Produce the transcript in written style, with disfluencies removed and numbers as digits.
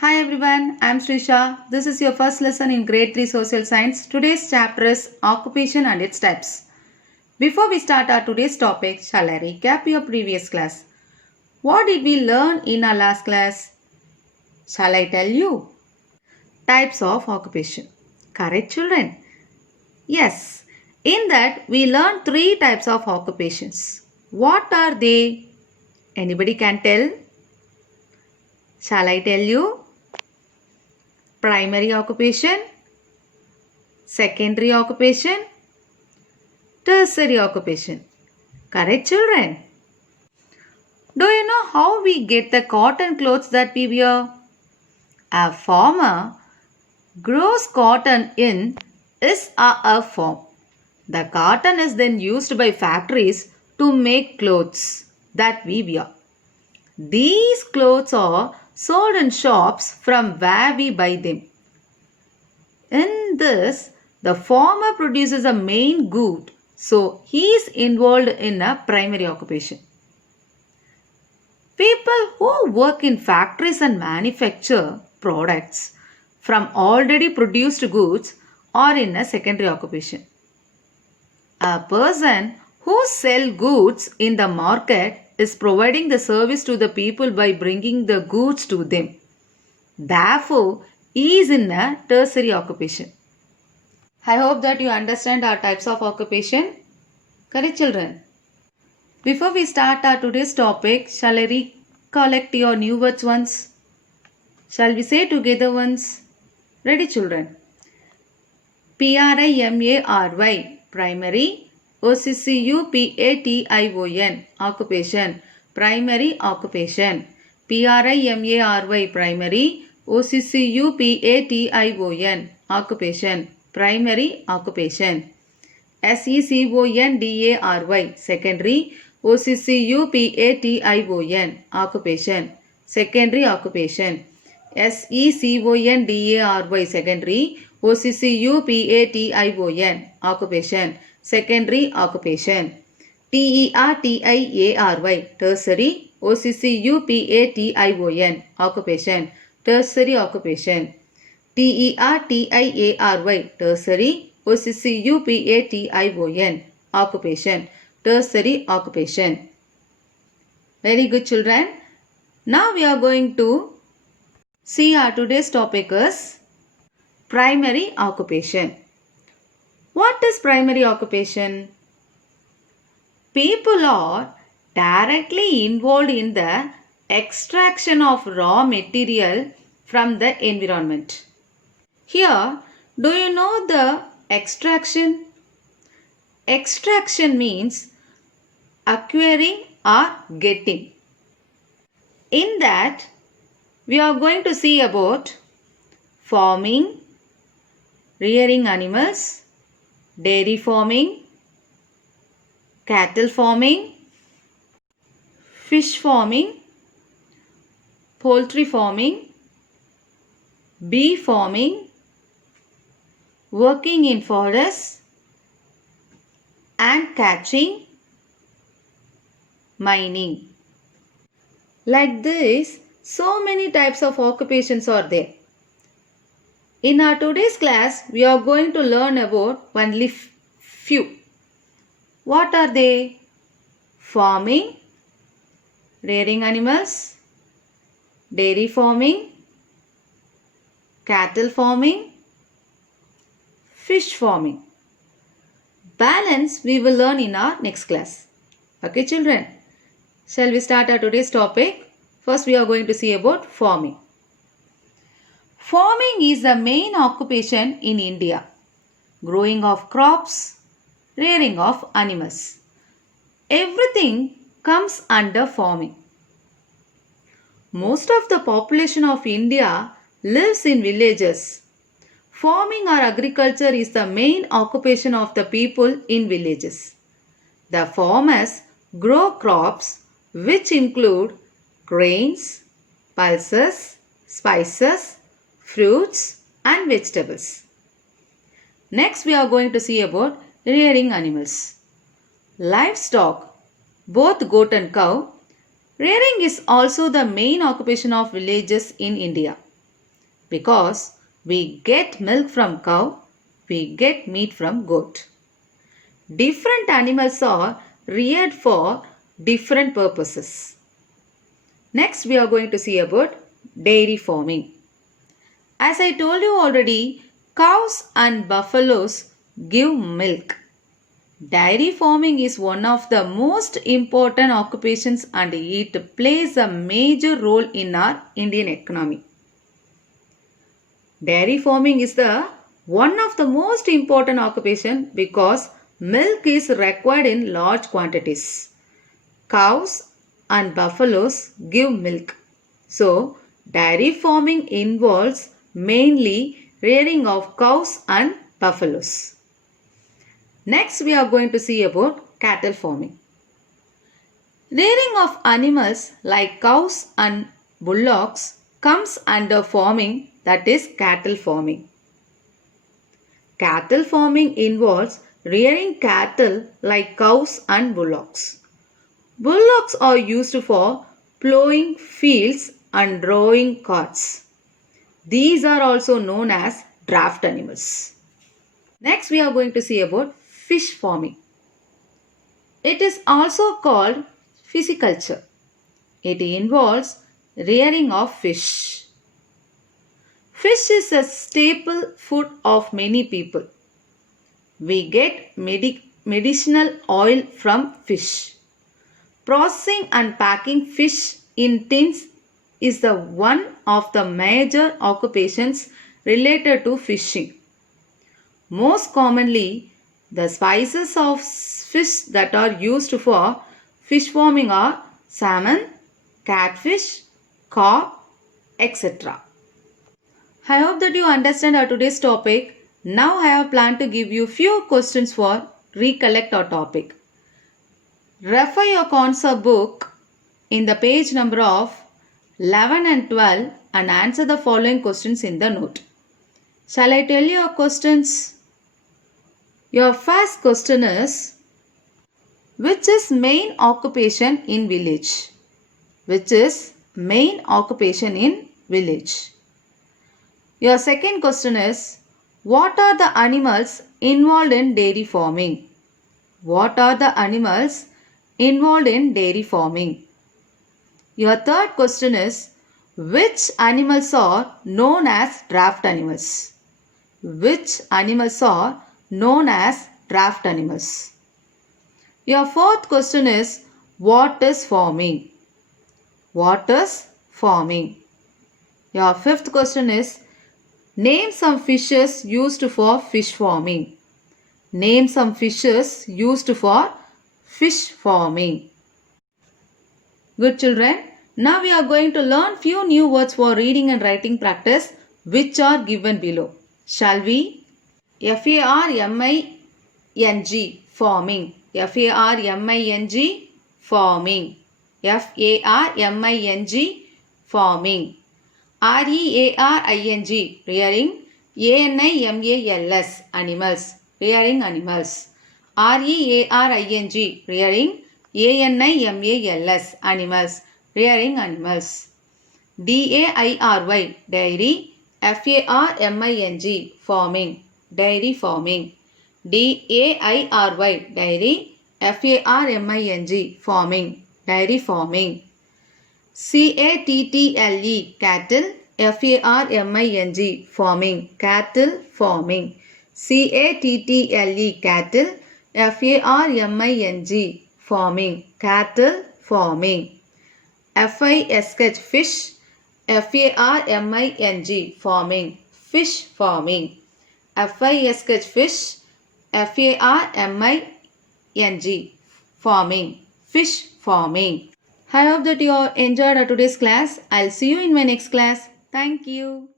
Hi everyone, I am Srisha. This is your first lesson in grade 3 social science. Today's chapter is occupation and its types. Before we start our today's topic, shall I recap your previous class? What did we learn in our last class? Shall I tell you? Types of occupation. Correct children? Yes. In that we learned three types of occupations. What are they? Anybody can tell? Shall I tell you? Primary occupation, secondary occupation, tertiary occupation. Correct children? Do you know how we get the cotton clothes that we wear? A farmer grows cotton in a farm. The cotton is then used by factories to make clothes that we wear. These clothes are sold in shops from where we buy them. In this, the farmer produces a main good, so he is involved in a primary occupation. People who work in factories and manufacture products from already produced goods are in a secondary occupation. A person who sells goods in the market is providing the service to the people by bringing the goods to them. Therefore, he is in a tertiary occupation. I hope that you understand our types of occupation. Correct children? Before we start our today's topic, shall I recollect your new words once? Shall we say together once? Ready children? Primary, primary. Occupation, occupation. Primary occupation. Primary, primary. Occupation, occupation. Primary occupation. Secondary, secondary. Occupation, secondary occupation. Secondary. Occupation, secondary occupation. Tertiary, occupation, tertiary occupation. Tertiary, occupation, tertiary occupation. Very good children. Now we are going to see our today's topic is primary occupation. What is primary occupation? People are directly involved in the extraction of raw material from the environment. Here, do you know the extraction? Extraction means acquiring or getting. In that, we are going to see about farming, rearing animals, dairy farming, cattle farming, fish farming, poultry farming, bee farming, working in forests, and catching, mining. Like this, so many types of occupations are there. In our today's class, we are going to learn about only few. What are they? Farming, rearing animals, dairy farming, cattle farming, fish farming. Balance we will learn in our next class. Okay children? Shall we start our today's topic? First we are going to see about farming. Farming is the main occupation in India. Growing of crops, rearing of animals. Everything comes under farming. Most of the population of India lives in villages. Farming or agriculture is the main occupation of the people in villages. The farmers grow crops which include grains, pulses, spices, fruits and vegetables. Next we are going to see about rearing animals. Livestock, both goat and cow. Rearing is also the main occupation of villages in India. because we get milk from cow, we get meat from goat. Different animals are reared for different purposes. Next, we are going to see about dairy farming. As I told you already, cows and buffaloes give milk. Dairy farming is one of the most important occupations and it plays a major role in our Indian economy. Dairy farming is the one of the most important occupation because milk is required in large quantities. Cows and buffaloes give milk. So, dairy farming involves mainly rearing of cows and buffaloes. Next, we are going to see about cattle farming. Rearing of animals like cows and bullocks comes under farming, that is cattle farming. Cattle farming involves rearing cattle like cows and bullocks. Bullocks are used for plowing fields and drawing carts. These are also known as draft animals. Next, we are going to see about fish farming. It is also called pisciculture. It involves rearing of fish. Fish is a staple food of many people. We get medicinal oil from fish. Processing and packing fish in tins is the one of the major occupations related to fishing. Most commonly, the species of fish that are used for fish farming are salmon, catfish, carp, etc. I hope that you understand our today's topic. Now I have planned to give you few questions for recollect our topic. Refer your concept book in the page number of 11 and 12 and answer the following questions in the note. Shall I tell you your questions? Your first question is, which is main occupation in village? Which is main occupation in village? Your second question is, what are the animals involved in dairy farming? What are the animals involved in dairy farming? Your third question is, which animals are known as draft animals? Which animals are known as draft animals? Your fourth question is, what is farming? What is farming? Your fifth question is, name some fishes used for fish farming. Name some fishes used for fish farming. Good children, now we are going to learn few new words for reading and writing practice which are given below. Shall we? F-A-R-M-I-N-G, farming. F-A-R-M-I-N-G, farming. F-A-R-M-I-N-G, farming. R-E-A-R-I-N-G, rearing. A-N-I-M-A-L-S, animals, rearing animals. R-E-A-R-I-N-G, rearing. A-N-I-M-A-L-S, animals, rearing animals. D-A-I-R-Y, dairy. F-A-R-M-I-G, farming, dairy farming. D-A-I-R-Y, dairy. F-A-R-M-I-G, farming, dairy farming. C-A-T-T-L-E, cattle. F-A-R-M-I-N-G, farming, cattle farming. C-A-T-T-L-E, cattle. F-A-R-M-I-N-G, farming, cattle farming. F-I-S-H, fish. F-A-R-M-I-N-G, farming, fish farming. F-I-S-H, fish. F-A-R-M-I-N-G, farming, fish farming. I hope that you enjoyed our today's class. I'll see you in my next class. Thank you.